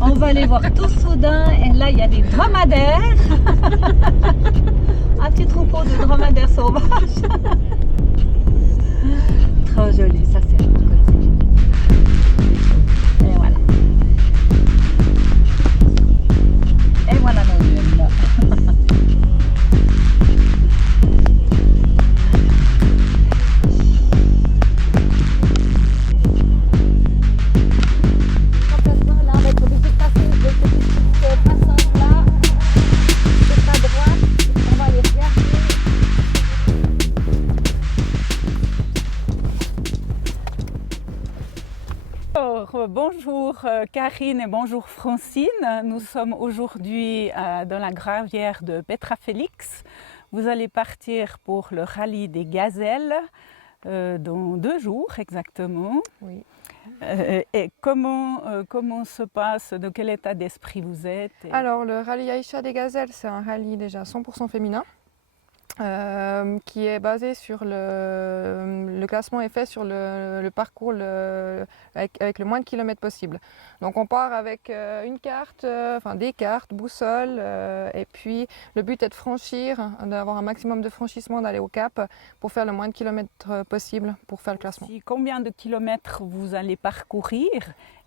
On va aller voir Toussoudun et là il y a des dromadaires. Un petit troupeau de dromadaires sauvages. Trop joli, ça c'est mon côté. Et voilà. Et voilà nos dunes. Bonjour Karine et bonjour Francine. Nous sommes aujourd'hui dans la gravière de Petra Félix. Vous allez partir pour le rallye des gazelles dans 2 jours exactement. Oui. Et comment se passe, dans quel état d'esprit vous êtes Alors le rallye Aïcha des gazelles, c'est un rallye déjà 100% féminin. Qui est basé sur le classement est fait sur le parcours avec le moins de kilomètres possible. Donc on part avec une carte, des cartes, boussole, et puis le but est de franchir, d'avoir un maximum de franchissement, d'aller au cap pour faire le moins de kilomètres possible pour faire le classement. Combien de kilomètres vous allez parcourir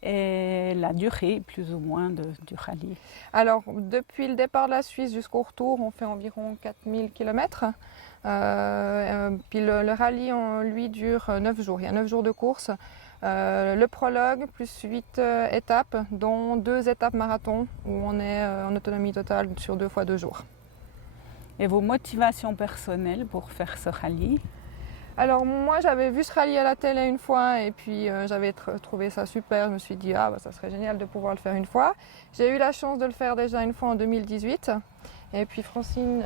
et la durée plus ou moins du rallye? Alors depuis le départ de la Suisse jusqu'au retour, on fait environ 4000 km. Puis le rallye, lui, dure 9 jours. Il y a 9 jours de course. Le prologue, plus 8 étapes, dont 2 étapes marathon, où on est en autonomie totale sur 2 fois 2 jours. Et vos motivations personnelles pour faire ce rallye? Alors moi j'avais vu ce rallye à la télé une fois et puis j'avais trouvé ça super, je me suis dit ça serait génial de pouvoir le faire une fois. J'ai eu la chance de le faire déjà une fois en 2018 et puis Francine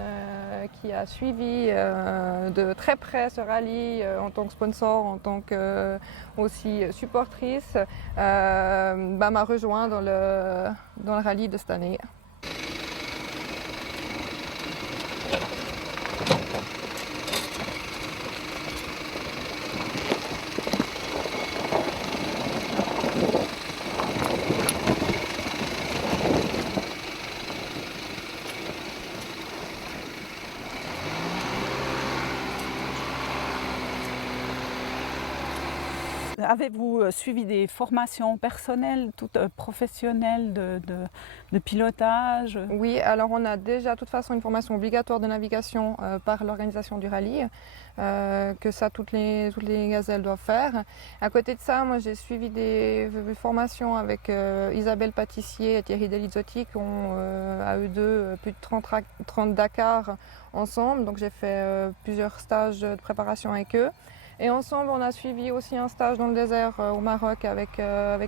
qui a suivi de très près ce rallye en tant que sponsor, en tant que aussi supportrice, m'a rejoint dans le rallye de cette année. Avez-vous suivi des formations personnelles, toutes professionnelles de pilotage? Oui, alors on a déjà de toute façon une formation obligatoire de navigation par l'organisation du rallye, que ça toutes les gazelles doivent faire. À côté de ça, moi j'ai suivi des formations avec Isabelle Pâtissier et Thierry Delizzotti qui ont à eux deux plus de 30 Dakar ensemble, donc j'ai fait plusieurs stages de préparation avec eux. Et ensemble, on a suivi aussi un stage dans le désert au Maroc avec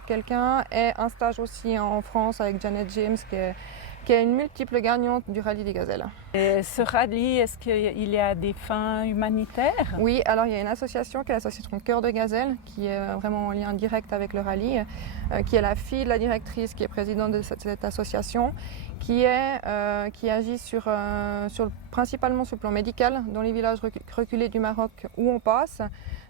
quelqu'un et un stage aussi en France avec Janet James qui est une multiple gagnante du rallye des gazelles. Et ce rallye, est-ce qu'il y a des fins humanitaires? Oui, alors il y a une association qui est l'association Cœur de Gazelle qui est vraiment en lien direct avec le rallye, qui est la fille de la directrice qui est présidente de cette association, qui agit principalement sur le plan médical dans les villages reculés du Maroc où on passe.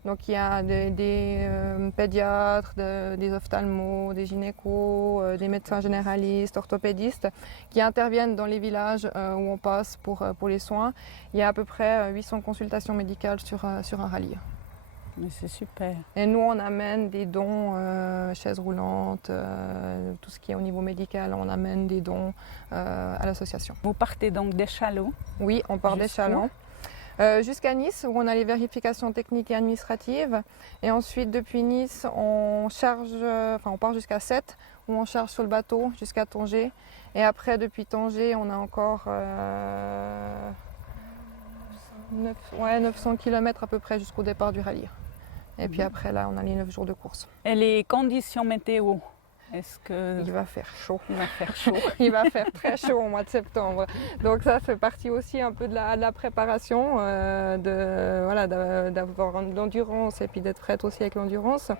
Donc il y a des pédiatres, des ophtalmos, des gynécos, des médecins généralistes, orthopédistes qui interviennent dans les villages où on passe pour les soins. Il y a à peu près 800 consultations médicales sur un rallye. Mais c'est super. Et nous, on amène des dons, chaises roulantes, tout ce qui est au niveau médical, on amène des dons à l'association. Vous partez donc d'Échallens? Oui, on part d'Échallens. Jusqu'à Nice, où on a les vérifications techniques et administratives. Et ensuite, depuis Nice, on part jusqu'à Sète, où on charge sur le bateau jusqu'à Tanger. Et après, depuis Tanger, on a encore 900 km à peu près jusqu'au départ du rallye. Et puis après, là, on a les 9 jours de course. Et les conditions météo? Il va faire chaud. Il va faire chaud. Il va faire très chaud au mois de septembre. Donc ça fait partie aussi un peu de la préparation, d'avoir de l'endurance et puis d'être prête aussi avec l'endurance.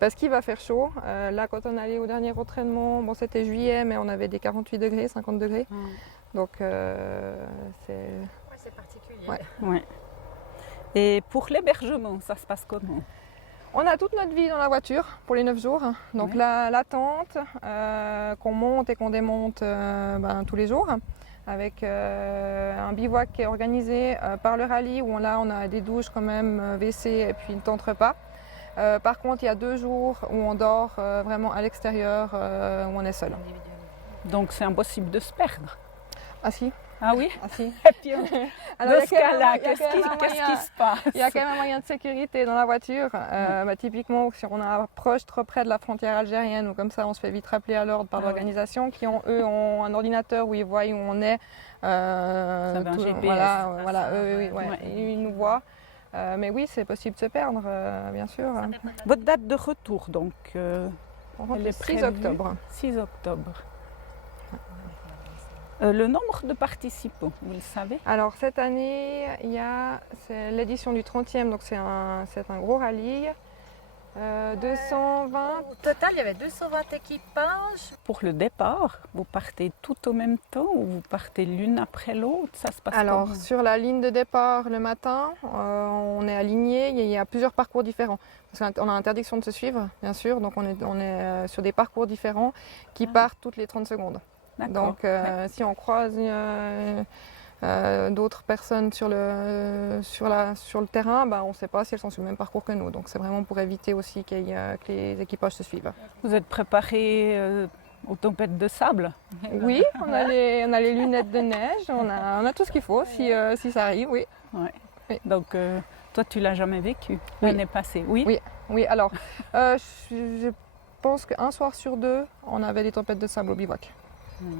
Parce qu'il va faire chaud. Là, quand on allait au dernier entraînement, c'était juillet, mais on avait des 48 degrés, 50 degrés. Donc c'est particulier. Ouais. Ouais. Et pour l'hébergement, ça se passe comment? On a toute notre vie dans la voiture pour les 9 jours. Donc Ouais. la tente qu'on monte et qu'on démonte tous les jours. Avec un bivouac qui est organisé par le rallye où là on a des douches quand même, WC et puis une tente repas. Par contre il y a 2 jours où on dort vraiment à l'extérieur où on est seul. Donc c'est impossible de se perdre. Ah si, Ah oui? ah si. Et puis, Alors, dans il ce y a quand même cas-là, un- il y a qu'est-ce quand même un qui moyen- se passe? Il y a quand même un moyen de sécurité dans la voiture. Typiquement, si on approche trop près de la frontière algérienne ou comme ça, on se fait vite rappeler à l'ordre par Ah ouais. l'organisation qui ont un ordinateur où ils voient où on est. Vous avez un GPS. Voilà, eux, Ouais. ils nous voient. Mais oui, c'est possible de se perdre, bien sûr. Votre date de retour, donc, On rentre elle le est 6 prévue. octobre. 6 octobre. Le nombre de participants, vous le savez? Alors cette année, c'est l'édition du 30e, donc c'est un gros rallye. 220. Au total, il y avait 220 équipages. Pour le départ, vous partez tout au même temps ou vous partez l'une après l'autre? Ça se passe Alors comment? sur la ligne de départ le matin, on est aligné, il y a plusieurs parcours différents. Parce qu'on a interdiction de se suivre, bien sûr, donc on est sur des parcours différents qui partent toutes les 30 secondes. D'accord. Donc si on croise d'autres personnes sur le terrain, on ne sait pas si elles sont sur le même parcours que nous. Donc c'est vraiment pour éviter aussi que les équipages se suivent. Vous êtes préparé aux tempêtes de sable? Oui, on a les lunettes de neige, on a tout ce qu'il faut si ça arrive, oui. Ouais. Oui. Donc, toi, tu l'as jamais vécu l'année passée? Oui. Oui. Oui, alors je pense qu'un soir sur 2, on avait des tempêtes de sable au bivouac.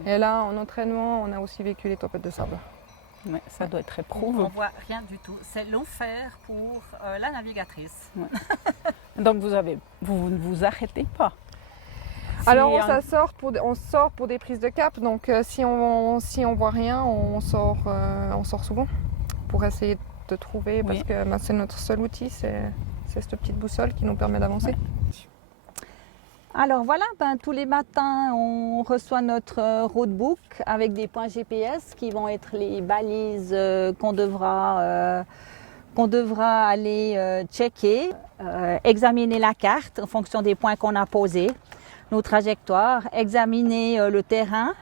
Et là, en entraînement, on a aussi vécu les tempêtes de sable. Ouais, ça doit être On éprouvant. ne voit rien du tout. C'est l'enfer pour la navigatrice. Donc, vous ne vous arrêtez pas? Alors Si un- on sort pour des prises de cap, donc si on voit rien, on sort souvent pour essayer de trouver, parce Oui. que c'est notre seul outil, c'est cette petite boussole qui nous permet d'avancer. Alors voilà, tous les matins, on reçoit notre roadbook avec des points GPS qui vont être les balises qu'on devra aller checker, examiner la carte en fonction des points qu'on a posés, nos trajectoires, examiner le terrain.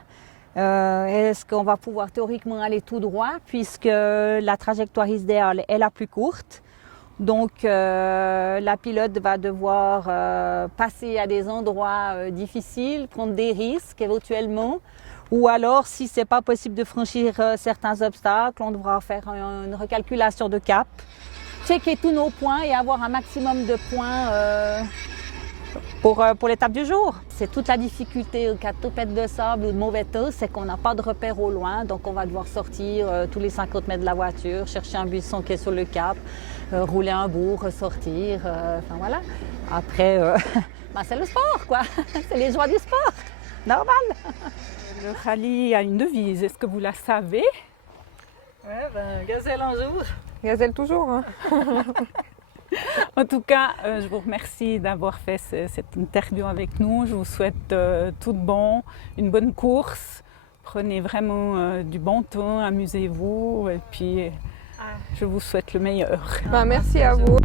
Est-ce qu'on va pouvoir théoriquement aller tout droit puisque la trajectoire idéale est la plus courte. Donc la pilote va devoir passer à des endroits difficiles, prendre des risques éventuellement. Ou alors, si ce n'est pas possible de franchir certains obstacles, on devra faire une recalculation de cap, checker tous nos points et avoir un maximum de points pour l'étape du jour. C'est toute la difficulté au cas de tempête de sable ou de mauvais temps, c'est qu'on n'a pas de repère au loin, donc on va devoir sortir tous les 50 mètres de la voiture, chercher un buisson qui est sur le cap, rouler un bout, ressortir, enfin voilà. Après, c'est le sport quoi, c'est les joies du sport, normal. Le rallye a une devise, est-ce que vous la savez? Gazelle un jour. Gazelle toujours, hein. En tout cas, je vous remercie d'avoir fait cette interview avec nous. Je vous souhaite tout de bon, une bonne course. Prenez vraiment du bon temps, amusez-vous et puis je vous souhaite le meilleur. Merci à vous.